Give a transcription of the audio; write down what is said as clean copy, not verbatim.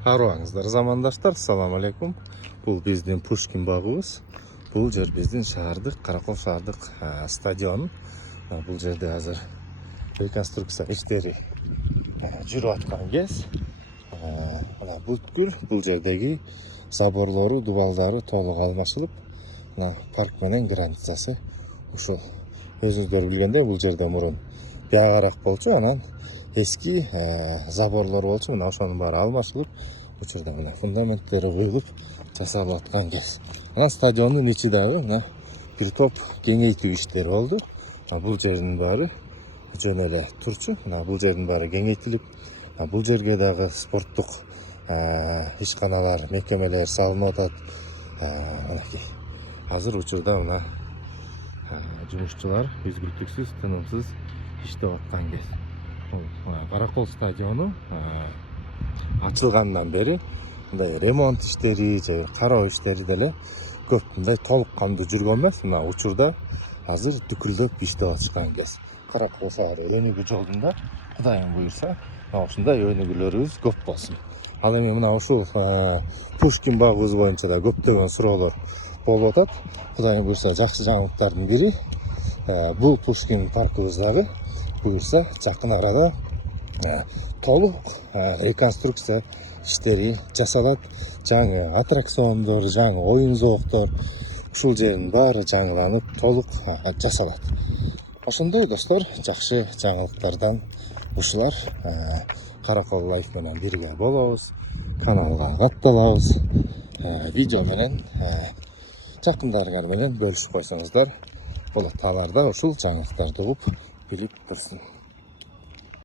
Арыбаңыздар замандаштар, салам алейкум. Бұл біздің Пушкин багыбыз. Бұл жер біздің шаардык, Каракол шаардык стадион. Бұл жерде азыр реконструкция иштери жүрүп аткан кез. Бүткүл бұл жердеги заборлору, дубалдары толук алмашылып, парк менен границасы ушул. Өзүңүздөр билгендей, бұл жерде мурун биягарак болчу, анан эски заборлор болчу, мына ошонун баары алмашылып, учурда мына фундаменттери коюлуп жасалып аткан кез. Анан стадиондун ичи дагы мына бир топ кеңейтүү иштери болду. Бул жердин баары жөн эле турчу. Мына бул жердин баары кеңейтилип, бул жерге дагы спорттук ишканалар, мекемелер салынып атат. Азыр учурда мына жумушчулар үзгүлтүксүз, тынымсыз иштеп аткан кез. Каракол стадиону ачылгандан бери мындай ремонт иштери же кароо иштери деле көп мындай толук кандуу жүргөн эмес. Мына учурда азыр түкүлдөп иштеп атышкан кез. Каракол шаары өнүгүү жолунда Кудайым буйрса, ушундай өнүгүүлөрүбүз көп болсун. Ал эми мына ушул Пушкин багыбыз боюнча да көптөгөн суроолор болуп атат. Кудайым буйрса, жакшы жаңылыктардын бири бул Пушкин паркыбыз дагы буйрса жакын арада толук реконструкция иштери жасалат. Жаңы аттракциондор, жаңы оюн зооктор, ушул жердин баары жаңыланып, толук жасалат. Ошондой достор, жакшы жаңылыктардан ушулар. Каракол Лайф менен бирге болобуз. Каналга катталабыз. Видео менен жакындарыңар менен бөлүшүп койсоңуздар болот. Алар да ушул жаңылыктарды угуп билип турсун.